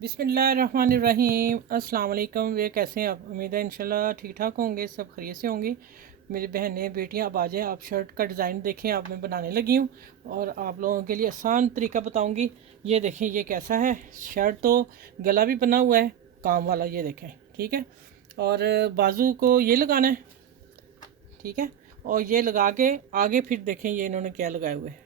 बिस्मिल्लाहिर्रहमानिर्रहीम। अस्सलाम वालेकुम। वे कैसे हैं आप? उम्मीद है इंशाल्लाह ठीक ठाक होंगे, सब खैरियत से होंगी। मेरी बहनें बेटियां, अब आ जाएं। आप शर्ट का डिज़ाइन देखें, आप मैं बनाने लगी हूँ और आप लोगों के लिए आसान तरीका बताऊँगी। ये देखें, ये कैसा है शर्ट। तो गला भी बना हुआ है काम वाला, ये देखें, ठीक है। और बाजू को ये लगाना है, ठीक है। और ये लगा के आगे फिर देखें ये इन्होंने क्या लगाए हुए हैं,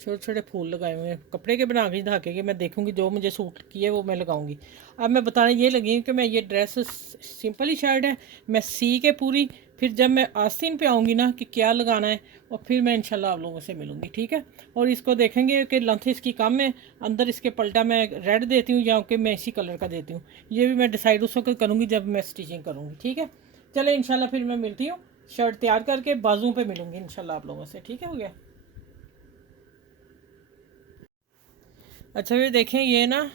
छोटे छोटे फूल लगाए हुए हैं कपड़े के बना के धागे के। मैं देखूंगी जो मुझे सूट किए वो मैं लगाऊंगी। अब मैं बताने ये लगी हूँ कि मैं ये ड्रेस सिंपल ही शर्ट है, मैं सी के पूरी, फिर जब मैं आस्तीन पे आऊँगी ना कि क्या लगाना है, और फिर मैं इंशाल्लाह आप लोगों से मिलूँगी, ठीक है। और इसको देखेंगे कि लेंथ इसकी कम है, अंदर इसके पलटा मैं रेड देती हूँ या कि मैं इसी कलर का देती हूँ, ये भी मैं डिसाइड उस वक्त करूँगी जब मैं स्टिचिंग करूँगी, ठीक है। चले इंशाल्लाह फिर मैं मिलती हूँ, शर्ट तैयार करके बाजू पे मिलूँगी इंशाल्लाह आप लोगों से, ठीक है। हो गया। अच्छा, ये देखें, ये ना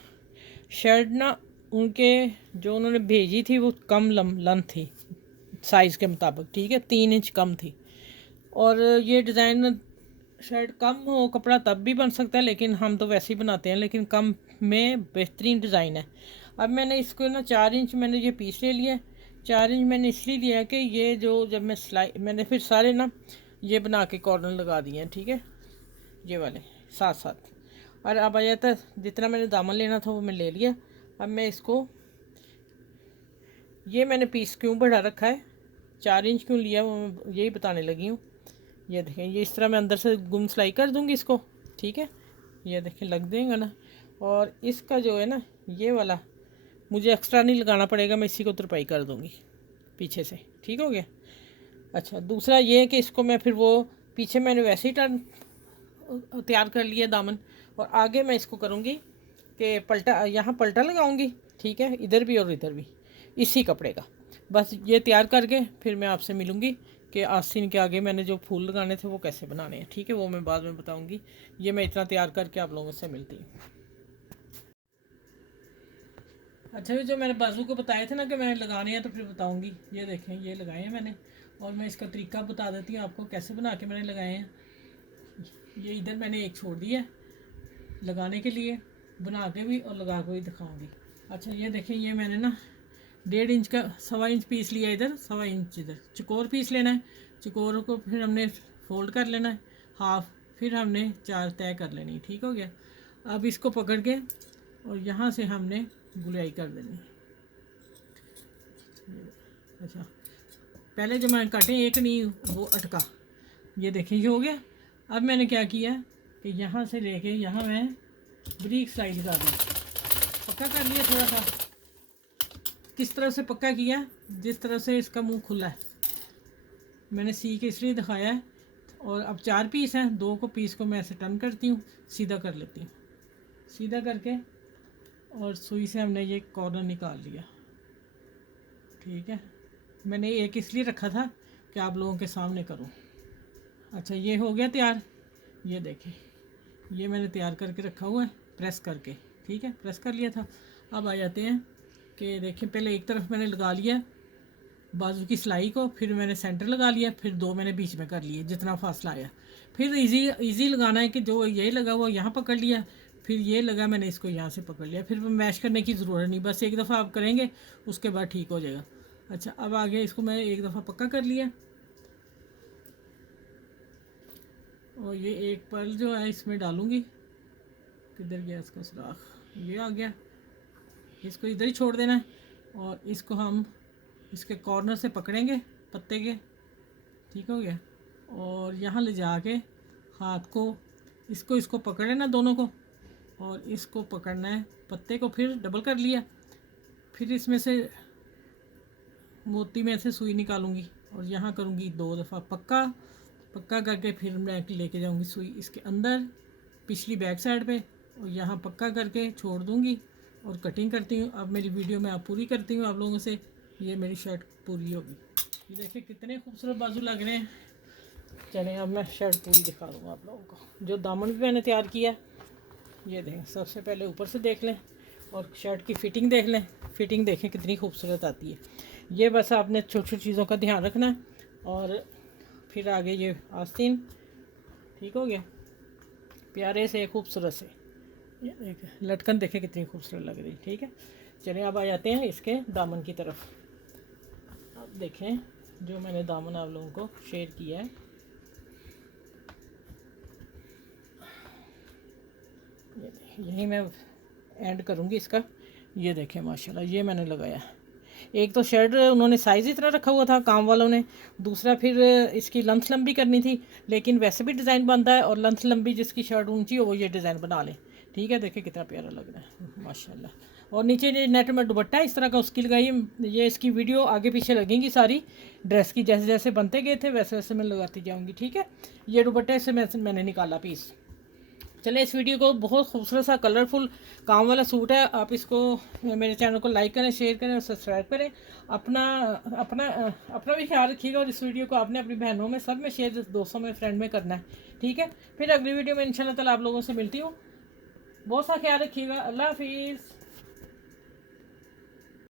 शर्ट ना उनके जो उन्होंने भेजी थी वो कम लेंथ थी साइज़ के मुताबिक, ठीक है, 3 इंच कम थी। और ये डिज़ाइन शर्ट कम हो कपड़ा तब भी बन सकता है, लेकिन हम तो वैसे ही बनाते हैं, लेकिन कम में बेहतरीन डिज़ाइन है। अब मैंने इसको ना 4 इंच मैंने ये पीस ले लिया। 4 इंच मैंने इसलिए लिया है कि ये जो जब मैं सिलाई मैंने फिर सारे ना ये बना के कॉर्नर लगा दिए हैं, ठीक है, ये वाले साथ साथ। और अब आ जाता है जितना मैंने दामन लेना था वो मैं ले लिया। अब मैं इसको, ये मैंने पीस क्यों बढ़ा रखा है, 4 इंच क्यों लिया वो मैं यही बताने लगी हूँ। ये देखें, ये इस तरह मैं अंदर से गुम सिलाई कर दूँगी इसको, ठीक है। ये देखें लग देंगे ना। और इसका जो है ना ये वाला मुझे एक्स्ट्रा नहीं लगाना पड़ेगा, मैं इसी को तुरपाई कर दूँगी पीछे से, ठीक हो गया। अच्छा, दूसरा ये है कि इसको मैं फिर वो पीछे मैंने वैसे ही टर्न तैयार कर लिया दामन, और आगे मैं इसको करूँगी कि पलटा, यहाँ पलटा लगाऊंगी, ठीक है, इधर भी और इधर भी इसी कपड़े का। बस ये तैयार करके फिर मैं आपसे मिलूँगी कि आस्तीन के आगे मैंने जो फूल लगाने थे वो कैसे बनाने हैं, ठीक है, वो मैं बाद में बताऊँगी। ये मैं इतना तैयार करके आप लोगों से मिलती हूँ। अच्छा, ये जो मैंने बाजू को बताए थे ना कि मैंने लगाने हैं, तो फिर बताऊँगी। ये देखें, ये लगाए हैं मैंने, और मैं इसका तरीका बता देती हूँ आपको कैसे बना के मैंने लगाए हैं। ये इधर मैंने एक छोड़ दिया लगाने के लिए, बना के भी और लगा के भी दिखाऊंगी। अच्छा, ये देखें, ये मैंने ना 1.5 इंच का 1.25 इंच पीस लिया, इधर 1.25 इंच, इधर चकोर पीस लेना है। चकोर को फिर हमने फोल्ड कर लेना है हाफ, फिर हमने 4 तय कर लेनी है, ठीक हो गया। अब इसको पकड़ के और यहाँ से हमने गुलाई कर देनी है। अच्छा, पहले जो मैंने काटे एक नहीं वो अटका, ये देखें ये हो गया। अब मैंने क्या किया कि यहाँ से लेके यहाँ मैं ब्रीक सिलाई लगा दी, पक्का कर लिया थोड़ा सा। किस तरह से पक्का किया, जिस तरह से इसका मुंह खुला है मैंने सी के इसलिए दिखाया है। और अब 4 पीस हैं, 2 को पीस को मैं ऐसे टर्न करती हूँ, सीधा कर लेती हूँ, सीधा करके और सुई से हमने ये कॉर्नर निकाल लिया, ठीक है। मैंने एक इसलिए रखा था कि आप लोगों के सामने करूँ। अच्छा, ये हो गया तैयार। ये देखें, ये मैंने तैयार करके रखा हुआ है प्रेस करके, ठीक है, प्रेस कर लिया था। अब आ जाते हैं कि देखें, पहले एक तरफ मैंने लगा लिया बाजू की सिलाई को, फिर मैंने सेंटर लगा लिया, फिर 2 मैंने बीच में कर लिए जितना फासला आया। फिर इजी इजी लगाना है कि जो यही लगा हुआ यहाँ पकड़ लिया, फिर ये लगा मैंने इसको यहाँ से पकड़ लिया, फिर मैश करने की ज़रूरत नहीं, बस एक दफ़ा आप करेंगे उसके बाद ठीक हो जाएगा। अच्छा, अब आगे इसको मैं एक दफ़ा पक्का कर लिया, और ये एक पर्ल जो है इसमें डालूँगी। किधर गया इसका सुराख, ये आ गया, इसको इधर ही छोड़ देना है। और इसको हम इसके कॉर्नर से पकड़ेंगे पत्ते के, ठीक हो गया। और यहाँ ले जाके हाथ को इसको पकड़ लेना दोनों को, और इसको पकड़ना है पत्ते को, फिर डबल कर लिया, फिर इसमें से मोती में से सुई निकालूंगी और यहाँ करूँगी 2 दफ़ा पक्का, पक्का करके फिर मैं लेके जाऊँगी सुई इसके अंदर पिछली बैक साइड पे, और यहाँ पक्का करके छोड़ दूँगी और कटिंग करती हूँ। अब मेरी वीडियो में आप पूरी करती हूँ आप लोगों से, ये मेरी शर्ट पूरी होगी। ये देखिए कितने खूबसूरत बाजू लग रहे हैं। चलें, अब मैं शर्ट पूरी दिखा दूँगा आप लोगों को। जो दामन भी मैंने तैयार किया, ये देखें, सबसे पहले ऊपर से देख लें और शर्ट की फ़िटिंग देख लें, फ़िटिंग देखें कितनी खूबसूरत आती है। ये बस आपने छोटी छोटी चीज़ों का ध्यान रखना है। और फिर आगे ये आस्तीन, ठीक हो गया, प्यारे से खूबसूरत से ये देखें लटकन, देखें कितनी खूबसूरत लग रही। ठीक है, चलिए अब आ जाते हैं इसके दामन की तरफ। अब देखें जो मैंने दामन आप लोगों को शेयर किया है, यही मैं एंड करूँगी इसका। ये देखें माशाल्लाह, ये मैंने लगाया। एक तो शर्ट उन्होंने साइज़ इतना रखा हुआ था काम वालों ने, दूसरा फिर इसकी लेंथ लंबी करनी थी, लेकिन वैसे भी डिज़ाइन बनता है और लेंथ लंबी जिसकी शर्ट ऊंची हो वो ये डिज़ाइन बना लें। ठीक है, देखिए कितना प्यारा लग रहा है माशाल्लाह। और नीचे ये नेट में दुपट्टा है इस तरह का उसकी लगाई। ये इसकी वीडियो आगे पीछे लगेंगी सारी ड्रेस की, जैसे जैसे बनते गए थे वैसे वैसे मैं लगाती जाऊँगी। ठीक है, ये दुपट्टे से मैंने निकाला पीस। चले इस वीडियो को, बहुत खूबसूरत सा कलरफुल काम वाला सूट है। आप इसको, मेरे चैनल को लाइक करें, शेयर करें और सब्सक्राइब करें। अपना अपना अपना भी ख्याल रखिएगा और इस वीडियो को आपने अपनी बहनों में सब में शेयर, दोस्तों में, फ्रेंड में करना है। ठीक है, फिर अगली वीडियो में इंशाल्लाह ताला आप लोगों से मिलती हूँ। बहुत सा ख्याल रखिएगा। अल्लाह हाफिज़।